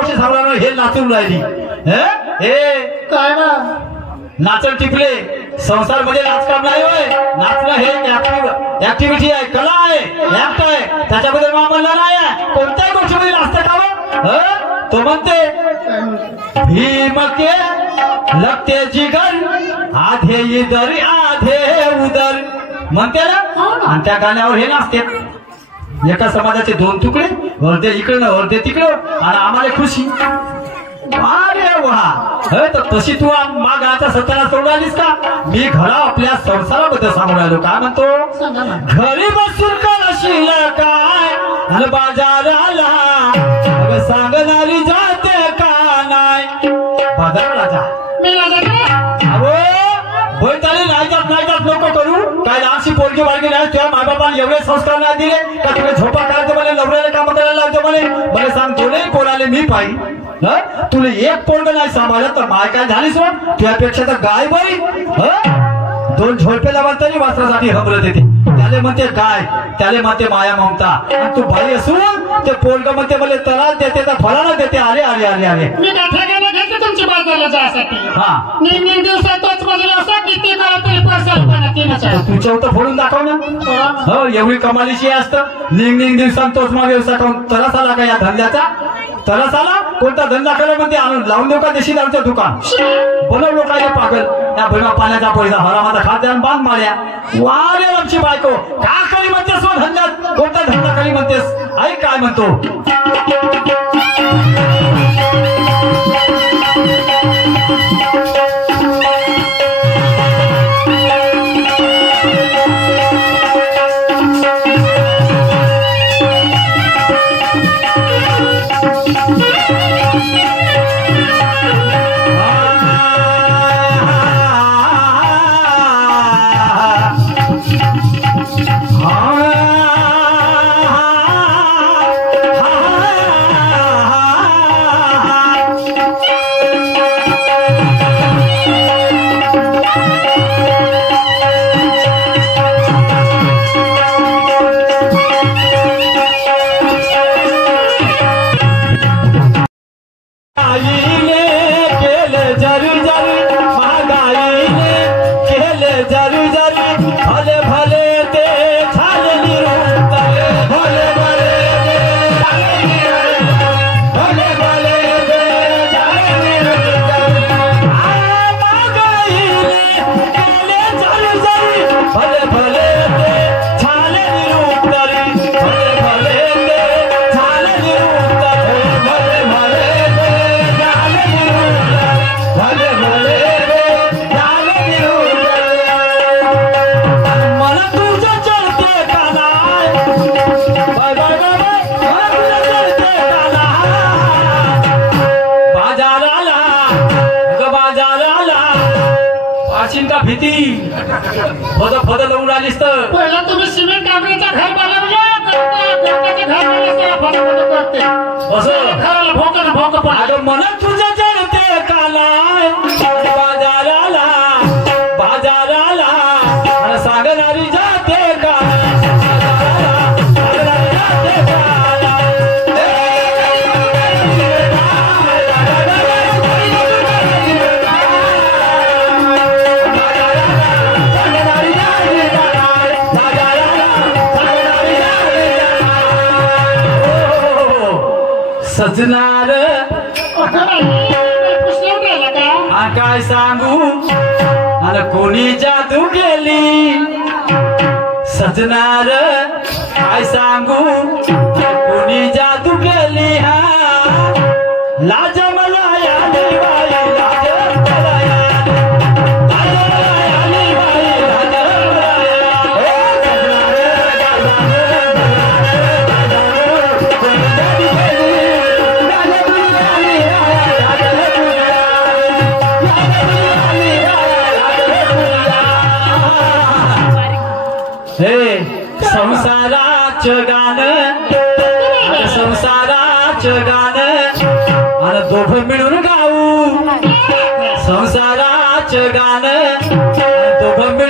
गोष्टी सांगणार हे नाचून राहिली हे काय ना नाचण टिपले संसार मध्ये राजकारण नाही होय नाचणं हे ऍक्टिव्हिटी आहे कला आहे ऍक्ट आहे त्याच्याबद्दल मामला नाही आहे कोणत्याही गोष्टीमध्ये नाचतं का तो म्हणते भीम के लगते जिगर आधे इधर आधे उदर म्हणते ना आणि त्या गाण्यावर हे नाचते एका समाजाचे दोन तुकडे अर्धे इकडं अर्धे तिकडं आणि आम्हाला खुशी अरे वा तर तशी तू मागाचा सत्याला सोडून आलीस का मी घरा आपल्या संसाराबद्दल सांगून राहिलो काय म्हणतो घरी बसून करशील काय आणि बाजाराला सांगणारी जाते का नाही बाजाराला जा नाही जात नको करू काय लहानशी पोरगी वाळगी नाही तुझ्या मायबापाने एवढे संस्कार नाही दिले का तुला झोपा काढते म्हणे नवऱ्याला काम करायला लावते म्हणे मला सांग तुला कोणाले मी पाहिजे तुला एक पोरग नाही सांभाळत तर माय काय झालीस तुझ्यापेक्षा तर गाय बरी दोन झोडपे लावा तरी वासरासाठी हबरत येते त्याले म्हणते गाय त्याले म्हणते माया ममता आणि तू बाई असून ते पोरग म्हणते मला तलाल देते तर फळाला देते अरे अरे अरे अरे मी ठेकायला घेतलं तुमच्या बाजारला जायसाठी नेहमी दिवसात तोच बाजूला असा किती करा तरी पैसा तुझ्या तर फोडून दाखव ना हो एवढी कमालीची असतं निंग दिवसात तोच मग व्यवसाय करून तरस आला का या धंद्याचा तरस आला कोणता धंदा केला म्हणते आणून लावून देऊ का देशी लावचं दुकान बोलव लोकांना पागल त्या भैमा पाण्याचा पैसा हरामाचा खाद्या बांध मार्या वारे आमची बायको का करी म्हणतेस धंद्यात कोणता धंदा करी म्हणतेस ऐक काय म्हणतो भीती पद लावून आलीस तर पहिला तुम्ही सिमेंट काँक्रीटचं घर बनवलं घराला भोक पण मला तुझं जळते काला बाजाराला सांगणारी जाते का सजनार काय सांगू आणि कोणी जादू गेली सजनार काय सांगू कोणी जादू गेली लाज मला आली बाई लाज मला आली बाई संसाराचं गाणं आणि दोघं मिळून गाऊ संसाराचं गाणं दोघं मिळून